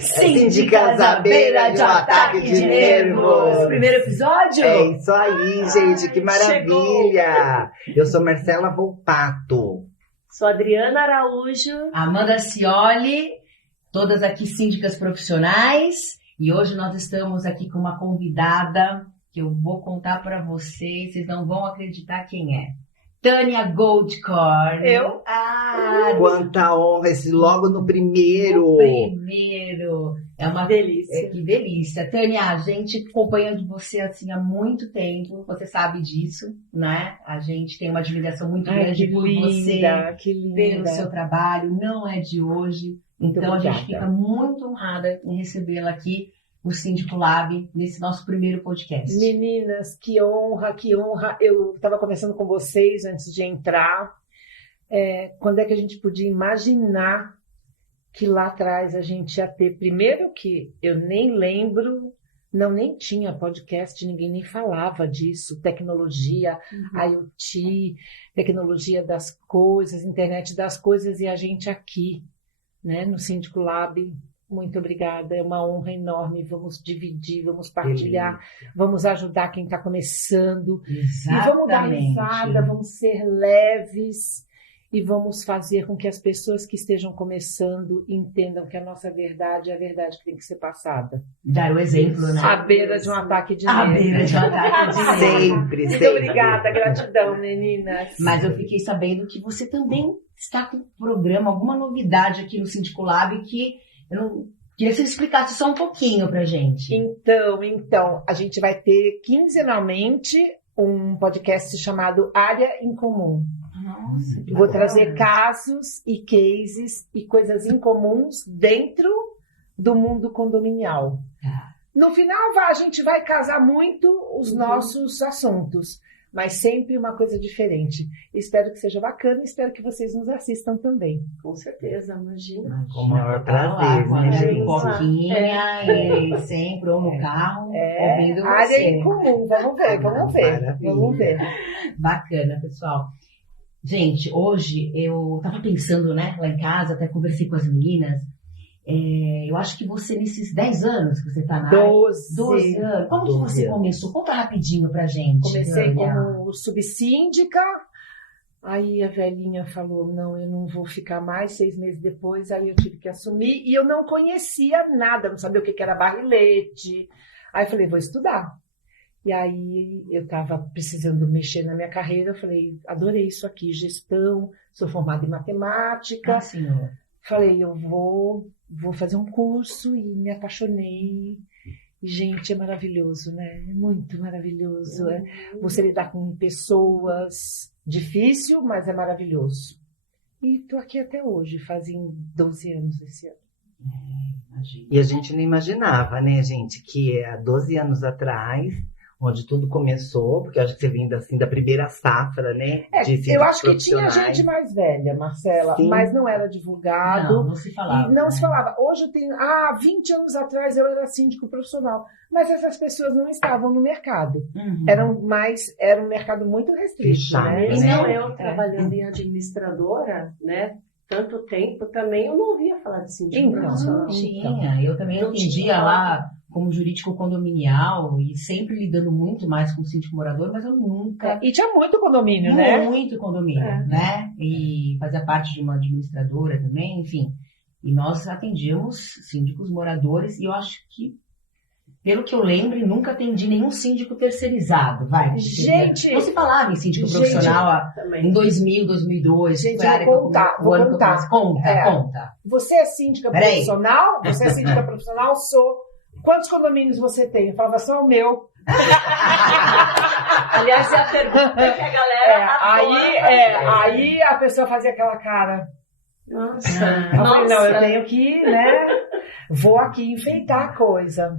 Síndicas à beira de um ataque de nervos. Primeiro episódio? É isso aí, gente, que maravilha! Eu sou Marcela Volpato. Sou Adriana Araújo. Amanda Cioli, todas aqui síndicas profissionais. E hoje nós estamos aqui com uma convidada que eu vou contar para vocês não vão acreditar quem é. Tânia Goldkorn. Eu? Quanta honra, esse logo no primeiro. É uma delícia. Que delícia. Tânia, a gente acompanhando você assim há muito tempo, você sabe disso, né? A gente tem uma admiração muito grande por você, pelo seu trabalho, não é de hoje. Então a gente fica muito honrada em recebê-la aqui no Síndico Lab, nesse nosso primeiro podcast. Meninas, que honra, que honra. Eu estava conversando com vocês antes de entrar. Quando é que a gente podia imaginar que lá atrás a gente ia ter? Primeiro que eu nem lembro, nem tinha podcast, ninguém nem falava disso. Tecnologia, IoT, tecnologia das coisas, internet das coisas, e a gente aqui, né, no Síndico Lab. Muito obrigada, é uma honra enorme. Vamos dividir, vamos partilhar, vamos ajudar quem está começando. Exatamente. E vamos dar risada, vamos ser leves e vamos fazer com que as pessoas que estejam começando entendam que a nossa verdade é a verdade que tem que ser passada. Dar o exemplo, né? À beira de um ataque de nervos. À beira de um ataque de nervos. Sempre. Muito obrigada, gratidão, meninas. Mas eu fiquei sabendo que você também está com um programa, alguma novidade aqui no Síndico Lab que eu queria que você explicasse só um pouquinho pra gente. Então, a gente vai ter quinzenalmente um podcast chamado Área em Comum. Nossa, Vou trazer casos e cases e coisas incomuns dentro do mundo condominial. No final, a gente vai casar muito os nossos assuntos, mas sempre uma coisa diferente. Espero que seja bacana e espero que vocês nos assistam também. Com certeza, imagina. Com o maior prazer, né, gente? Pipoquinha e sempre, ou no carro, ouvindo você. Área em comum, vamos ver. Maravilha. Vamos ver. Bacana, pessoal. Gente, hoje eu tava pensando, né, lá em casa, até conversei com as meninas, eu acho que você, nesses 10 anos que você tá na área... 12 anos. Como que você começou? Conta rapidinho pra gente. Comecei como subsíndica, aí a velhinha falou, não, eu não vou ficar mais. 6 meses depois, aí eu tive que assumir, e eu não conhecia nada, não sabia o que era barrilete. Aí eu falei, vou estudar. E aí eu estava precisando mexer na minha carreira, eu falei, adorei isso aqui, gestão, sou formada em matemática. Senhor. Falei, eu vou fazer um curso e me apaixonei. E, gente, é maravilhoso, né? É muito maravilhoso. Você lidar com pessoas, difícil, mas é maravilhoso. E estou aqui até hoje, fazem 12 anos esse ano. E a gente não imaginava, né, gente, que há 12 anos atrás, onde tudo começou, porque eu acho que você vindo assim da primeira safra, né? Eu acho que tinha gente mais velha, Marcela, sim, mas não era divulgado. Não se falava. Não se falava. Hoje eu tenho. 20 anos atrás eu era síndico profissional, mas essas pessoas não estavam no mercado. Era um mercado muito restrito. Fechado, né? E não, eu trabalhando em administradora, né? Tanto tempo também, eu não ouvia falar de síndico profissional. Não tinha. Eu também atendia lá como jurídico condominial e sempre lidando muito mais com o síndico morador, mas eu nunca... E tinha muito condomínio, né? Muito condomínio, né? E fazia parte de uma administradora também, enfim. E nós atendíamos síndicos moradores e eu acho que, pelo que eu lembro, nunca atendi nenhum síndico terceirizado, vai. Gente... Não se falava em síndico profissional em 2000, 2002. Gente, foi a área vou contar. Conta. Você é síndica profissional? Você é síndica profissional? Sou. Quantos condomínios você tem? Eu falava, só o meu. Aliás, é a pergunta que a galera aí a pessoa fazia aquela cara. Nossa. Eu tenho que, né? Vou aqui enfeitar a coisa.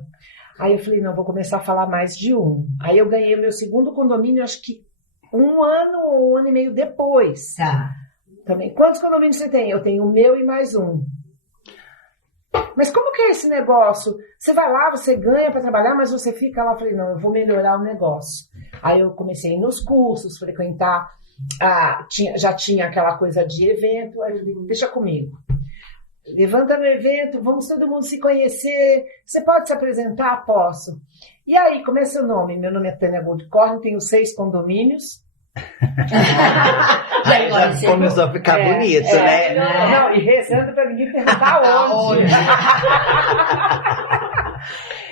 Aí eu falei, não, vou começar a falar mais de um. Aí eu ganhei o meu segundo condomínio, acho que 1 ano ou 1 ano e meio depois. Tá. Também. Quantos condomínios você tem? Eu tenho o meu e mais um. Mas como que é esse negócio? Você vai lá, você ganha para trabalhar, mas você fica lá. Eu falei, não, eu vou melhorar o negócio. Aí eu comecei a ir nos cursos, frequentar, já tinha aquela coisa de evento, aí eu falei, deixa comigo. levanta no evento, vamos todo mundo se conhecer. Você pode se apresentar? Posso. E aí, como é seu nome? Meu nome é Tânia Goldkorn, tenho 6 condomínios. Já começou a ficar bonito, né? Não, e rezando para ninguém perguntar onde.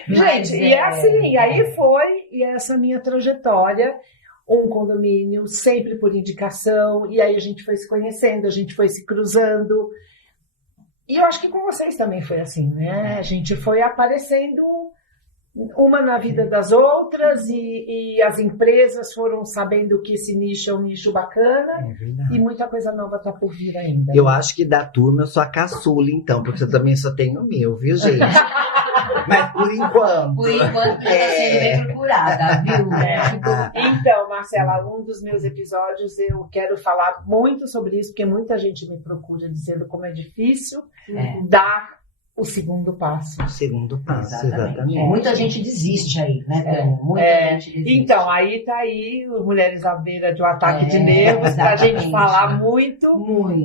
Gente, e assim, aí foi, e essa minha trajetória, um condomínio sempre por indicação, e aí a gente foi se conhecendo, a gente foi se cruzando. E eu acho que com vocês também foi assim, né? A gente foi aparecendo uma na vida das outras e as empresas foram sabendo que esse nicho é um nicho bacana e muita coisa nova tá por vir ainda. Eu acho que da turma eu sou a caçula, então, porque eu também só tenho 1000, viu, gente? Mas por enquanto. Por enquanto tá sendo bem procurada, viu? Então, Marcela, um dos meus episódios eu quero falar muito sobre isso, porque muita gente me procura dizendo como é difícil dar o segundo passo. O segundo passo, exatamente. Muita gente desiste aí, né, Tânia? Muita gente desiste. Então, aí tá aí, Mulheres à Beira de um Ataque de Nervos, pra gente falar muito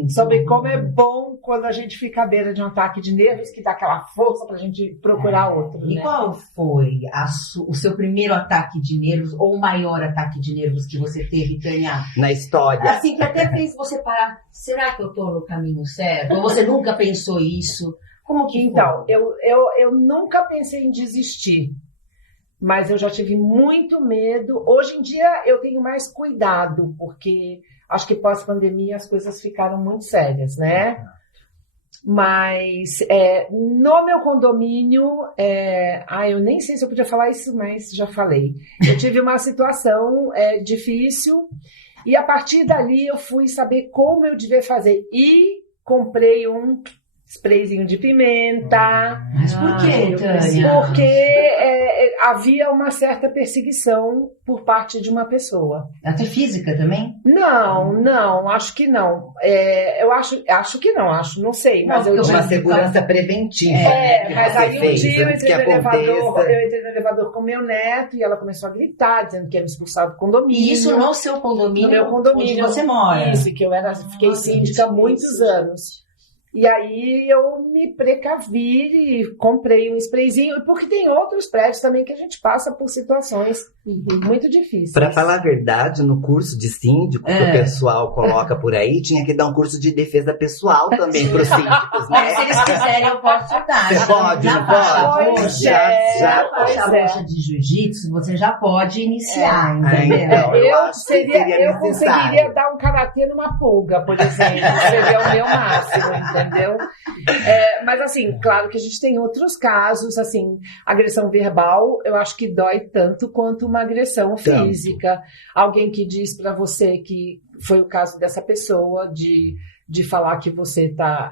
sobre como é bom quando a gente fica à beira de um ataque de nervos, que dá aquela força pra gente procurar outro. E né? qual foi o seu primeiro ataque de nervos, ou o maior ataque de nervos que você teve, Tânia? Na história. Assim, que até fez você parar, será que eu tô no caminho certo? Ou você nunca pensou isso? Como que então, eu nunca pensei em desistir, mas eu já tive muito medo. Hoje em dia eu tenho mais cuidado, porque acho que pós-pandemia as coisas ficaram muito sérias, né? Mas no meu condomínio, eu nem sei se eu podia falar isso, mas já falei. Eu tive uma situação difícil e a partir dali eu fui saber como eu devia fazer e comprei um sprayzinho de pimenta. Mas por quê, Tânia? Porque havia uma certa perseguição por parte de uma pessoa. Até física também? Não, acho que não. Eu acho que não, não sei. Mas eu uma segurança preventiva. Mas aí um dia eu entrei no elevador com o meu neto e ela começou a gritar, dizendo que ia me expulsar do condomínio. E isso no seu condomínio? No meu condomínio. Onde você mora? Isso, que eu fiquei síndica há muitos anos. E aí eu me precavi e comprei um sprayzinho, porque tem outros prédios também que a gente passa por situações muito difíceis. Para falar a verdade, no curso de síndico que o pessoal coloca por aí, tinha que dar um curso de defesa pessoal também para os síndicos, né? Se eles quiserem, eu posso dar. Você pode, não pode? Já a roxa de jiu-jitsu, você já pode iniciar, entendeu? Eu conseguiria dar um karatê numa pulga, por exemplo. Seria o meu máximo, entendeu? Mas assim, claro que a gente tem outros casos, assim, agressão verbal, eu acho que dói tanto quanto uma agressão física. Alguém que diz pra você que foi o caso dessa pessoa de falar que você tá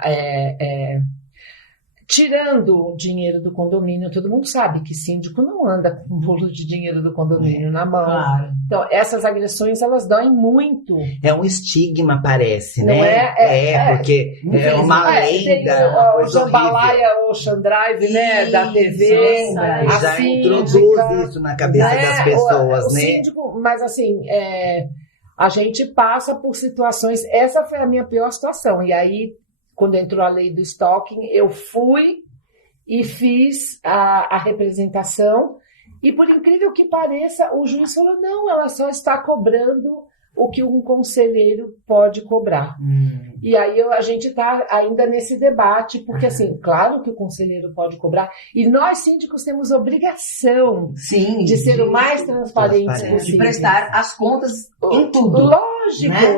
tirando dinheiro do condomínio. Todo mundo sabe que síndico não anda com um bolo de dinheiro do condomínio na mão. Claro. Então, essas agressões, elas doem muito. É um estigma, parece, não né? Porque é uma lenda. O Jambalaya ou Xandrive, né? Da TV. Já introduz isso na cabeça das pessoas, o né? Síndico, mas assim, a gente passa por situações. Essa foi a minha pior situação. E aí, quando entrou a lei do stalking, eu fui e fiz a representação. E por incrível que pareça, o juiz falou, não, ela só está cobrando o que um conselheiro pode cobrar. E aí a gente está ainda nesse debate, porque assim, claro que o conselheiro pode cobrar, e nós síndicos temos obrigação de ser o mais transparente possível. De prestar as contas em tudo.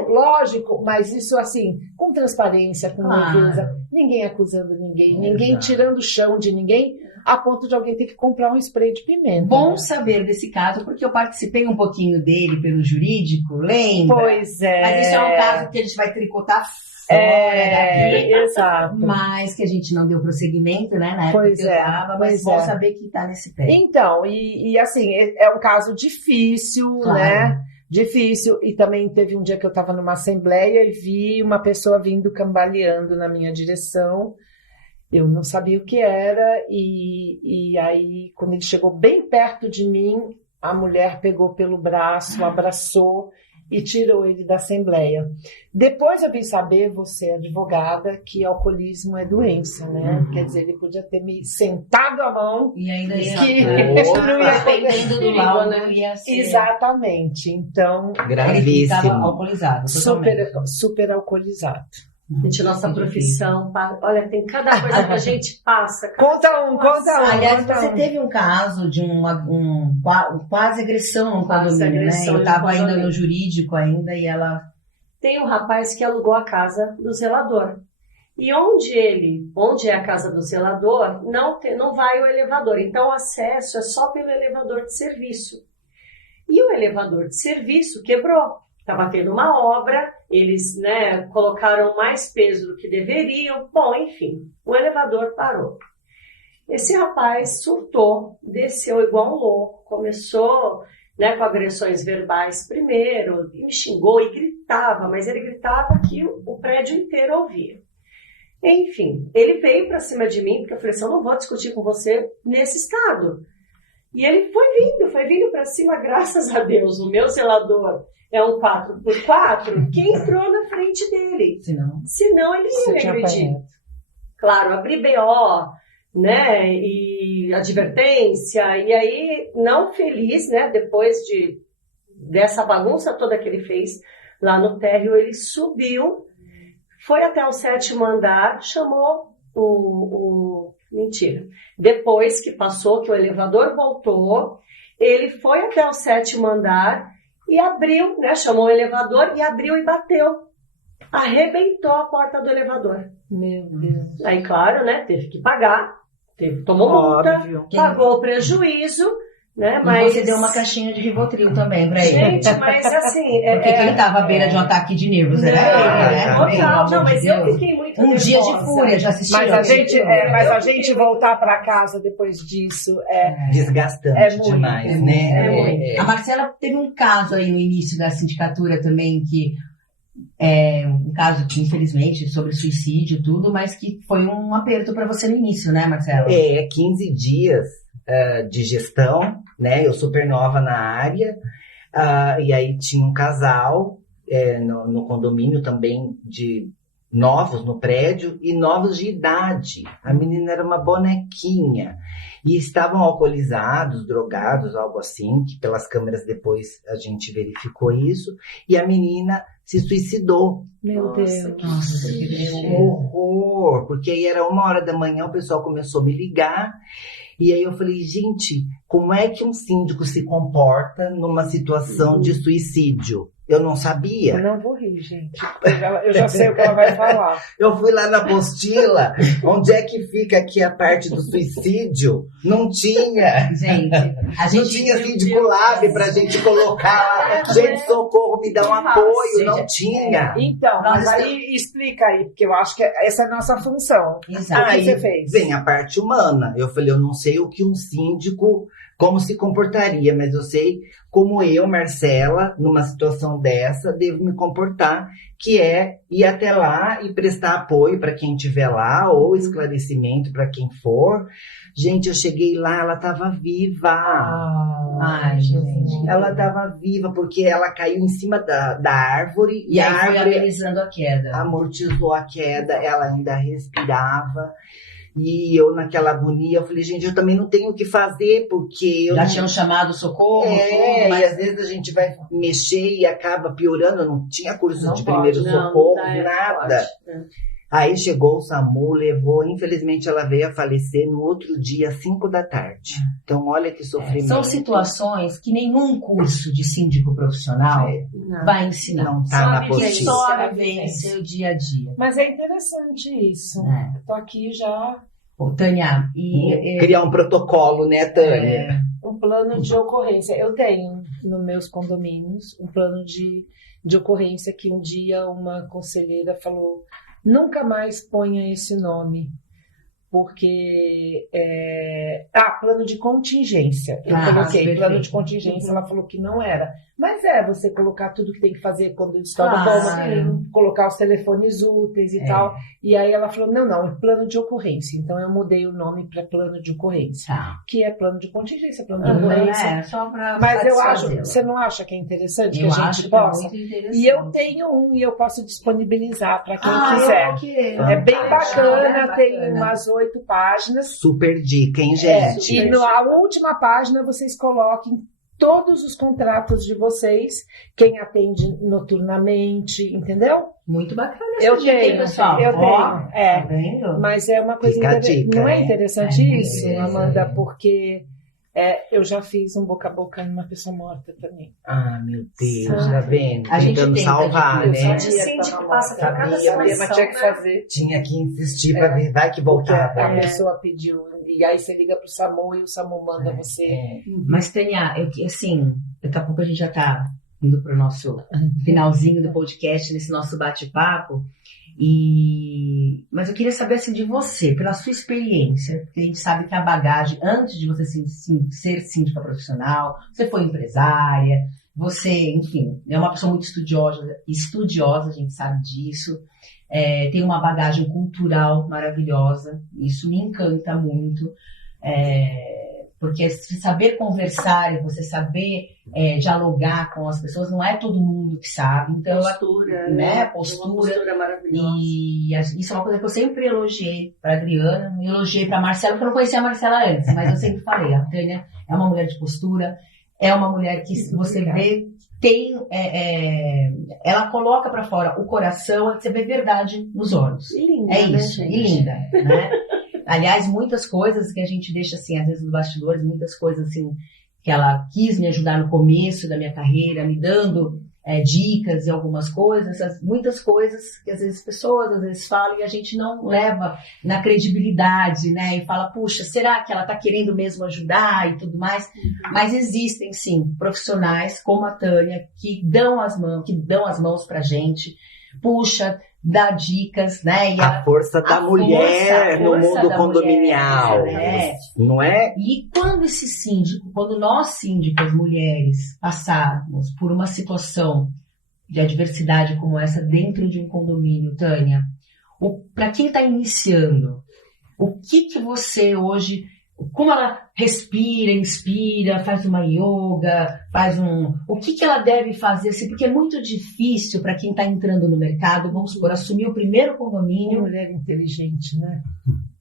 Lógico, mas isso assim, com transparência, com leveza, ninguém acusando ninguém, ninguém tirando o chão de ninguém, a ponto de alguém ter que comprar um spray de pimenta. Bom saber desse caso, porque eu participei um pouquinho dele pelo jurídico, lembra? Pois é. Mas isso é um caso que a gente vai tricotar fora daqui. Exato. Mas que a gente não deu prosseguimento, né? Na época que eu tava, mas bom saber que tá nesse pé. Então, e assim, é um caso difícil, né? Difícil. E também teve um dia que eu estava numa assembleia e vi uma pessoa vindo cambaleando na minha direção. Eu não sabia o que era, e aí, quando ele chegou bem perto de mim, a mulher pegou pelo braço, abraçou e tirou ele da Assembleia. Depois eu vim saber, você é advogada, que alcoolismo é doença, né? Quer dizer, ele podia ter me sentado a mão E ainda ia que Opa. não ia dependendo do perigo, laudo, né? ia ser... Exatamente. Então, Ele Gravíssimo. ficava alcoolizado, totalmente. super alcoolizado. Gente, nossa profissão, olha, tem cada coisa que a gente passa. Conta um. Aliás, conta você um. teve um caso de quase agressão no Quase condomínio, né? agressão Eu no estava ainda condomínio. no jurídico ainda e ela... Tem um rapaz que alugou a casa do zelador. E onde é a casa do zelador, não vai o elevador. Então, o acesso é só pelo elevador de serviço. E o elevador de serviço quebrou. Estava tendo uma obra, eles, né, colocaram mais peso do que deveriam. Bom, enfim, o elevador parou. Esse rapaz surtou, desceu igual um louco, começou, né, com agressões verbais primeiro, e me xingou e gritava, mas ele gritava que o prédio inteiro ouvia. Enfim, ele veio para cima de mim, porque eu falei assim, eu não vou discutir com você nesse estado. E ele foi vindo para cima, graças a Deus, o meu zelador é um 4x4, que entrou na frente dele. Senão ele ia me agredir. Claro, abri BO, né, e advertência, e aí, não feliz, né, depois dessa bagunça toda que ele fez lá no térreo, ele subiu, foi até o 7º andar, chamou mentira. Depois que passou, que o elevador voltou, ele foi até o 7º andar e abriu, né, chamou o elevador e abriu e bateu. Arrebentou a porta do elevador. Meu Deus. Aí, claro, né, teve que pagar, tomou multa, Óbvio. pagou o prejuízo, né, E mas... você deu uma caixinha de Rivotril também pra ele. Gente, mas assim... Porque quem estava à beira de um ataque de nervos era ele, né? Total, Pelo amor não, mas de eu Deus. fiquei muito Um dia de nervosa. fúria, já assistiu? Mas a gente fiquei voltar para casa depois disso Desgastante É muito, demais, né? é muito. A Marcela teve um caso aí no início da sindicatura também, que um caso que, infelizmente, sobre suicídio e tudo, mas que foi um aperto para você no início, né, Marcela? 15 dias de gestão, né? Eu super nova na área, e aí tinha um casal no condomínio também de novos no prédio e novos de idade. A menina era uma bonequinha e estavam alcoolizados, drogados, algo assim, que pelas câmeras depois a gente verificou isso, e a menina se suicidou. Meu Deus. Nossa, que Um horror, porque aí era 1h da manhã, o pessoal começou a me ligar, e aí eu falei, gente, como é que um síndico se comporta numa situação de suicídio? Eu não sabia. Eu não vou rir, gente. Eu já sei o que ela vai falar. Eu fui lá na apostila, onde é que fica aqui a parte do suicídio? Não tinha. Gente, a Não gente... tinha síndico lab pra gente colocar. Gente, socorro, me dá um apoio. Não tinha. Então, mas Nós aí explica aí, porque eu acho que essa é a nossa função. Exato. O que Aí você fez? vem a parte humana. Eu falei, eu não sei o que um síndico, como se comportaria, mas eu sei como eu, Marcela, numa situação dessa, devo me comportar, que é ir até lá e prestar apoio para quem estiver lá, ou esclarecimento para quem for. Gente, eu cheguei lá, ela estava viva. Ai, gente. Ela estava viva porque ela caiu em cima da árvore E a aí foi árvore amenizando a queda. amortizou a queda, ela ainda respirava. E eu naquela agonia, eu falei, gente, eu também não tenho o que fazer, porque eu Já não... tinham chamado socorro, tudo, e mas às vezes a gente vai mexer e acaba piorando. Eu não tinha curso Não de pode, primeiro não, socorro, não dá, nada. pode. Aí chegou o SAMU, levou, infelizmente ela veio a falecer no outro dia, às 5 da tarde. Então olha que sofrimento. são situações que nenhum curso de síndico profissional Não. vai ensinar. Não tá na Sabe que é Que isso? apostila. só Sabe vem que é em isso? seu dia a dia. Mas é interessante isso. É. Eu tô aqui já Ô, Tânia, e Criar um protocolo, né, Tânia? um plano de ocorrência. Eu tenho nos meus condomínios um plano de ocorrência que um dia uma conselheira falou, nunca mais ponha esse nome. porque plano de contingência. Eu coloquei perfeito. plano de contingência, ela falou que não era. Mas você colocar tudo que tem que fazer quando estoura colocar os telefones úteis e tal. E aí ela falou, não, é plano de ocorrência. Então eu mudei o nome para plano de ocorrência, que é plano de contingência, plano de ocorrência. Só pra Mas eu acho, você não acha que é interessante que a gente possa? E eu tenho um e eu posso disponibilizar para quem quiser. É bem bacana, tem umas 8 páginas. Super dica, hein, gente? E na última página vocês coloquem todos os contratos de vocês, quem atende noturnamente, entendeu? Muito bacana Eu tenho, pessoal. Eu tenho. Mas é uma coisa interessante. Não é interessante isso, Amanda? Porque eu já fiz um boca a boca numa pessoa morta também. Meu Deus, tá vendo? A gente tentando salvar, né? O síndico passa por cada Mas tinha que fazer. Tinha que insistir pra ver, vai que voltava. A pessoa pediu, e aí você liga pro SAMU e o SAMU manda você. Mas, Tânia, daqui a pouco a gente já tá indo pro nosso finalzinho do podcast, nesse nosso bate-papo. Mas eu queria saber assim, de você, pela sua experiência, porque a gente sabe que a bagagem, antes de você ser síndica profissional, você foi empresária, você, enfim, é uma pessoa muito estudiosa, a gente sabe disso, tem uma bagagem cultural maravilhosa, isso me encanta muito, porque saber conversar e você saber dialogar com as pessoas, não é todo mundo que sabe. Então, postura maravilhosa. E isso é uma coisa que eu sempre elogiei para a Adriana, elogiei para a Marcela, porque eu não conhecia a Marcela antes, mas eu sempre falei, a Tânia é uma mulher de postura, é uma mulher que você vê, ela coloca para fora o coração, você vê verdade nos olhos. E linda, isso, e linda, né? Aliás, muitas coisas que a gente deixa assim, às vezes, nos bastidores, muitas coisas assim, que ela quis me ajudar no começo da minha carreira, me dando dicas e algumas coisas, muitas coisas que às vezes pessoas falam e a gente não leva na credibilidade, né? E fala, puxa, será que ela está querendo mesmo ajudar e tudo mais? Mas existem, sim, profissionais como a Tânia que dão as mãos pra gente, puxa, dá dicas, né? E a força da mulher no mundo condominial, não é? E quando nós síndicas mulheres passarmos por uma situação de adversidade como essa dentro de um condomínio, Tânia, para quem está iniciando, o que você hoje, como ela respira, inspira, faz uma yoga, o que ela deve fazer, assim, porque é muito difícil para quem está entrando no mercado, vamos supor, assumir o primeiro condomínio. Uma mulher inteligente, né?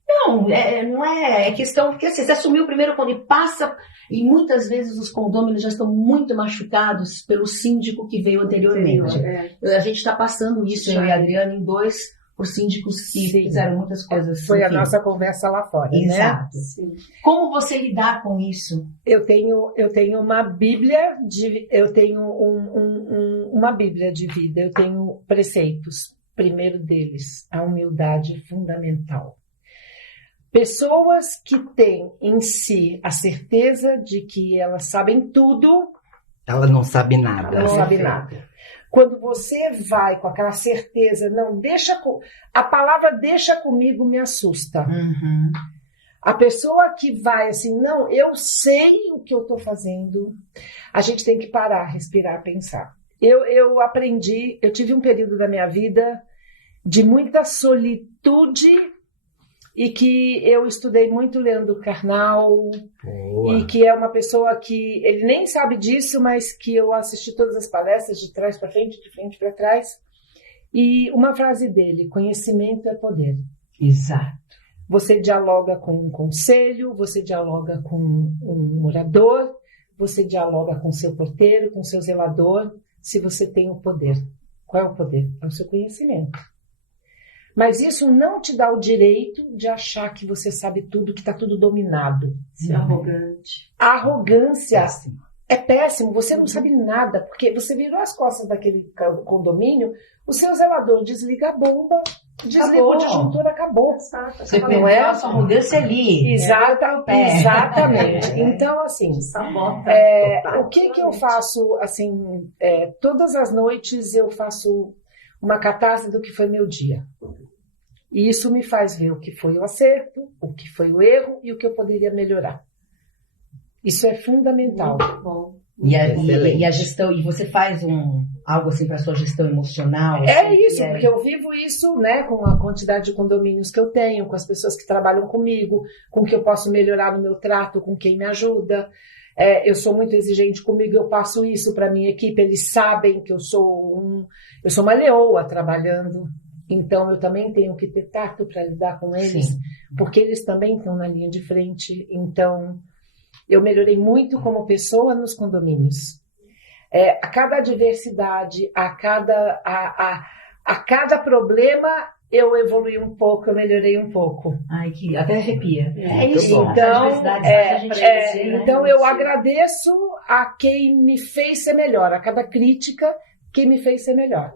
Não, não é questão, porque assim, você assumiu o primeiro condomínio, e muitas vezes os condôminos já estão muito machucados pelo síndico que veio anteriormente. A gente está passando isso, eu e a Adriana, em 2 por síndicos que fizeram muitas coisas. Foi a nossa conversa lá fora, exato. Né? Sim. Como você lidar com isso? Eu tenho uma Bíblia uma Bíblia de vida. Eu tenho preceitos. Primeiro deles, a humildade fundamental. Pessoas que têm em si a certeza de que elas sabem tudo, ela não sabe nada. Ela não sabe nada. Quando você vai com aquela certeza, a palavra deixa comigo me assusta. A pessoa que vai assim, não, eu sei o que eu estou fazendo, a gente tem que parar, respirar, pensar. Eu aprendi, eu tive um período da minha vida de muita solitude e que eu estudei muito Leandro Carnal. Boa. E que é uma pessoa que ele nem sabe disso, mas que eu assisti todas as palestras de trás para frente, de frente para trás. E uma frase dele: conhecimento é poder. Exato. Você dialoga com um conselho, você dialoga com um morador, você dialoga com seu porteiro, com seu zelador, se você tem o poder. Qual é o poder? É o seu conhecimento. Mas isso não te dá o direito de achar que você sabe tudo, que está tudo dominado. Ser arrogante. A arrogância é péssimo. Você não sabe nada, porque você virou as costas daquele condomínio, o seu zelador desliga a bomba, desligou o disjuntor, acabou. Você não é a sua arrogância ali. Exatamente. Então, assim, o que eu faço, assim, todas as noites eu faço uma catarse do que foi meu dia. E isso me faz ver o que foi o acerto, o que foi o erro e o que eu poderia melhorar. Isso é fundamental. Muito bom. E a gestão, e você faz algo assim para sua gestão emocional? É isso, porque eu vivo isso, né, com a quantidade de condomínios que eu tenho, com as pessoas que trabalham comigo, com o que eu posso melhorar no meu trato, com quem me ajuda. Eu sou muito exigente comigo, eu passo isso para minha equipe, eles sabem que eu sou uma leoa trabalhando, então eu também tenho que ter tato para lidar com eles, sim, porque eles também estão na linha de frente. Então eu melhorei muito como pessoa nos condomínios. A cada adversidade, a cada problema, eu evolui um pouco, eu melhorei um pouco. Ai, que até arrepia. É isso. Então eu agradeço a quem me fez ser melhor, a cada crítica, quem me fez ser melhor.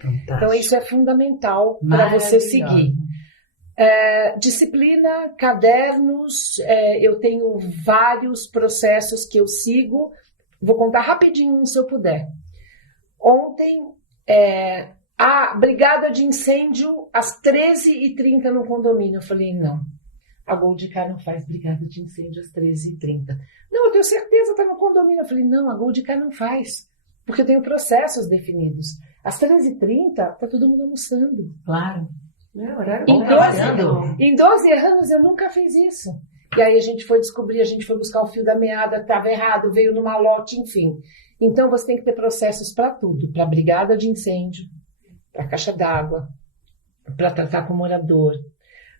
Fantástico. Então isso é fundamental para você seguir. Disciplina, cadernos, eu tenho vários processos que eu sigo. Vou contar rapidinho se eu puder. Ontem, a brigada de incêndio às 13h30 no condomínio. Eu falei, não, a Goldcar não faz brigada de incêndio às 13h30. Não, eu tenho certeza que está no condomínio. Eu falei, não, a Goldcar não faz, porque eu tenho processos definidos. Às 13h30 está todo mundo almoçando. Claro. Em 12 anos eu nunca fiz isso. E aí a gente foi descobrir, a gente foi buscar o fio da meada, estava errado, veio no malote, enfim. Então você tem que ter processos para tudo, para brigada de incêndio, para caixa d'água, para tratar com o morador,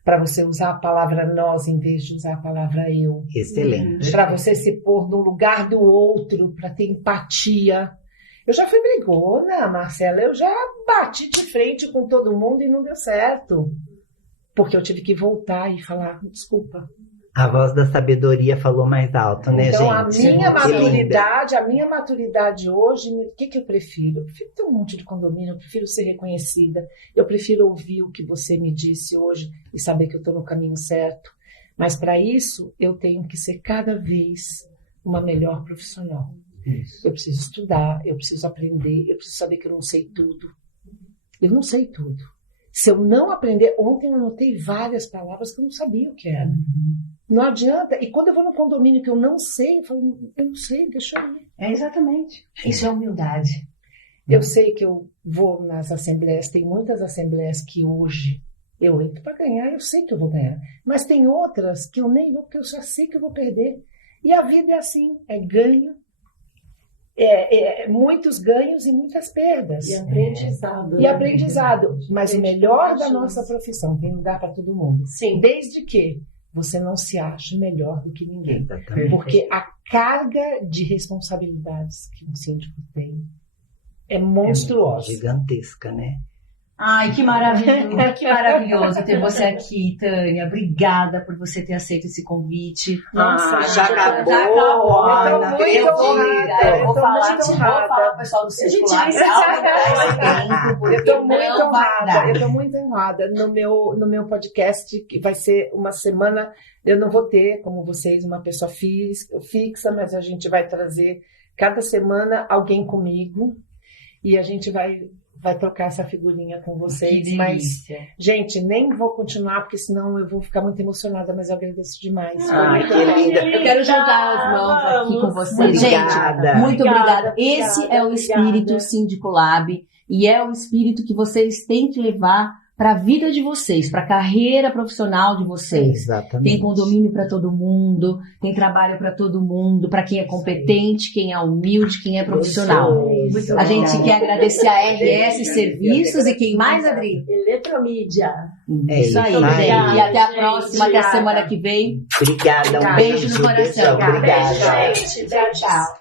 para você usar a palavra nós em vez de usar a palavra eu. Excelente. Para você se pôr no lugar do outro, para ter empatia. Eu já fui brigona, Marcela, eu já bati de frente com todo mundo e não deu certo. Porque eu tive que voltar e falar, desculpa. A voz da sabedoria falou mais alto, né, então, gente? A minha maturidade hoje, o que eu prefiro? Eu prefiro ter um monte de condomínio, eu prefiro ser reconhecida, eu prefiro ouvir o que você me disse hoje e saber que eu estou no caminho certo. Mas para isso, eu tenho que ser cada vez uma melhor profissional. Isso. Eu preciso estudar, eu preciso aprender, eu preciso saber que eu não sei tudo. Eu não sei tudo. Se eu não aprender... Ontem eu anotei várias palavras que eu não sabia o que era. Não adianta. E quando eu vou no condomínio que eu não sei, eu falo, eu não sei, deixa eu ir. Exatamente. Isso é humildade. Eu sei que eu vou nas assembleias, tem muitas assembleias que hoje eu entro para ganhar, eu sei que eu vou ganhar. Mas tem outras que eu nem vou, porque eu já sei que eu vou perder. E a vida é assim, é ganho. Muitos ganhos e muitas perdas. E aprendizado. E aprendizado. Mas o melhor da nossa profissão tem lugar para todo mundo. Sim. Desde que você não se ache melhor do que ninguém. Exatamente. Porque a carga de responsabilidades que um síndico tem é monstruosa. É gigantesca, né? Ai, que maravilhoso, que maravilhoso ter você aqui, Tânia. Obrigada por você ter aceito esse convite. Nossa, já acabou. Eu vou falar pro pessoal do circular. Eu estou muito honrada. No meu podcast, que vai ser uma semana, eu não vou ter, como vocês, uma pessoa fixa, mas a gente vai trazer cada semana alguém comigo e a gente vai trocar essa figurinha com vocês. Mas, gente, nem vou continuar, porque senão eu vou ficar muito emocionada, mas eu agradeço demais. Que linda. Eu quero juntar as mãos aqui com vocês. Gente, muito obrigada. Esse é o espírito Síndico Lab e é o espírito que vocês têm que levar para a vida de vocês, para a carreira profissional de vocês. Exatamente. Tem condomínio para todo mundo, tem trabalho para todo mundo, para quem é competente, quem é humilde, quem é profissional. A gente quer agradecer a RS Serviços e quem mais, Adri? Eletromídia. Isso aí, gente. E até a próxima, até a semana que vem. Obrigada. Beijo no coração. Obrigada. Beijo, gente. Tchau.